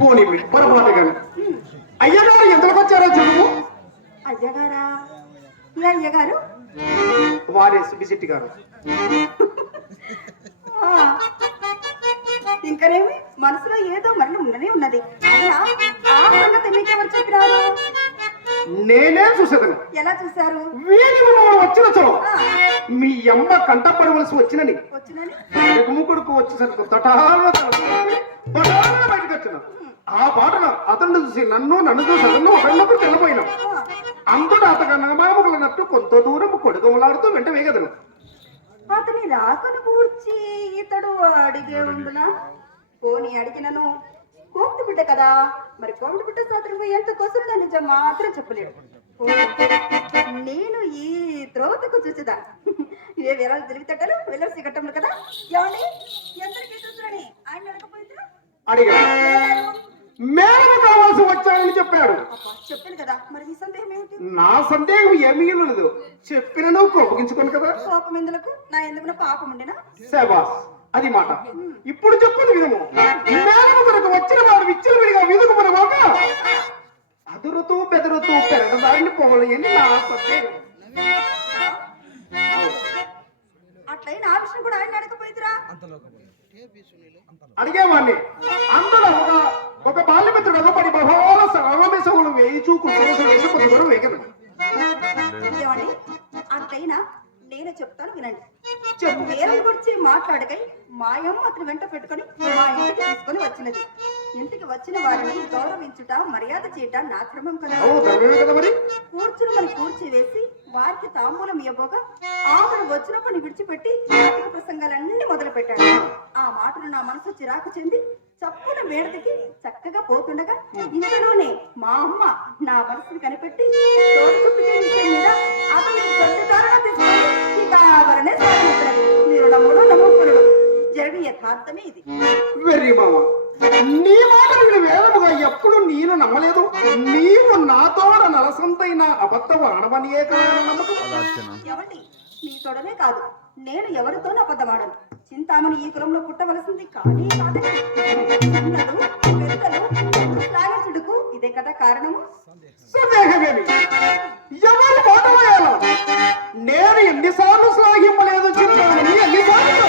పోనీ పొరపాటుగా అయ్యగారు ఎంతకు వచ్చారో చదువు. అయ్యగారా? అయ్యగారు వారే సుబ్బిశెట్టి గారు. ఇంకనేమి మనసులో ఏదో మరణం ఉండనే ఉన్నది. అయినా ఆ సంగతి మీకెవరు చెప్పినారు? నేనే చూసేదను. ఎలా చూశారు? వచ్చిన చలో మీ అమ్మ కంటపడవలసి వచ్చినని ముకుడుకు వచ్చేసరికి బయటకు వచ్చిన ఆ పాటను అతను చూసి నన్ను చూసి ఒకరినప్పుడు తెల్లపోయినాం. అంతటా అతను మామకులన్నట్టు కొంత దూరం కొడుకోలాడుతూ వెంట వేగదను. అతని రాకను కూర్చి ఇతడు అడిగే ఉండునా? పోనీ అడిగినను కోమటి బిడ్డ కదా, మరి కోమటి బిడ్డ సాత్రం ఎంత కొసరుగా నిజం మాత్రం చెప్పలేడు. నేను ఈ త్రోతకు చూసేదా ఏ విరాలు తిరిగితట్టలు వెళ్ళసి సిగట్టములు కదా. ఏమండి ఎందరికీ చూసుకుని ఆయన అడగపోయిందా? అడిగాడు. మేము కావాల్సి వచ్చానని చెప్పాడు. చెప్పాను కదా, మరి మీ సందేహం ఏమిటి? నా సందేహం ఏమీ లేదు. చెప్పిన నువ్వు కోపగించుకోను కదా. కోపం ఎందులకు? నా ఎందుకు పాపం ఉండేనా? శబాస్, అది మాట. ఇప్పుడు చెప్పని విధము మేనము కొరకు వచ్చిన వాడు విచ్చలు విడిగా విధుకు మనమాక అదురుతూ బెదురుతూ పెరగదారిని పోవాలి అని నా సందేహం. అట్లయిన ఆ విషయం కూడా ఆయన అడగపోయిద్దిరా. అడిగేవాడిని. అందులో ఒక బాల్యమిత్రుడు ఒకపడి బహోళ సర్వమేశములు వేయి చూకు వేగను. ఏమండి అట్లయినా నేను చెప్తాను వినండి. వేరే గురించి మాట్లాడకై మాయమ్మ అతను వెంట పెట్టుకుని మా ఇంటికి తీసుకొని వచ్చినది. ఇంటికి వచ్చిన వారిని గౌరవించుట మర్యాద చేయట నా క్రమం కదా. కూర్చుని మరి కూర్చి వేసి వారికి తాంబూలం ఇవ్వబోగా ఆమెను వచ్చిన పని విడిచిపెట్టి నాటక ప్రసంగాలన్నీ మొదలు పెట్టాడు. ఆ మాటలు నా మనసు చిరాకు చెంది చప్పున వేడదికి చక్కగా పోతుండగా ఇంతలోనే మా అమ్మ నా మనసుని కనిపెట్టి మీద అతని దొడ్డుదారుగా తీసుకొని ఇక వరనే సాగిస్తున్నది. మీరు నమ్ముడు నమ్ముకున్నాడు జరిగి యథార్థమే ఇది. వెర్రి మామ, నీ మాటలు వేదముగా ఎప్పుడు నేను నమ్మలేదు. నీవు నాతో నలసంతైన అబద్ధం ఆడమనియే నమ్మకం. ఏమండి నీ తోడనే కాదు, నేను ఎవరితోనూ అబద్ధమాడను. చింతామణి ఈ కులంలో పుట్టవలసింది కానీ శ్లాఘించుడుకు ఇదే కదా కారణము. సందేహమేమి? ఎవరు పోటవేయాలో నేను ఎన్నిసార్లు శ్లాఘింపలేదు చింతామణి, ఎన్నిసార్లు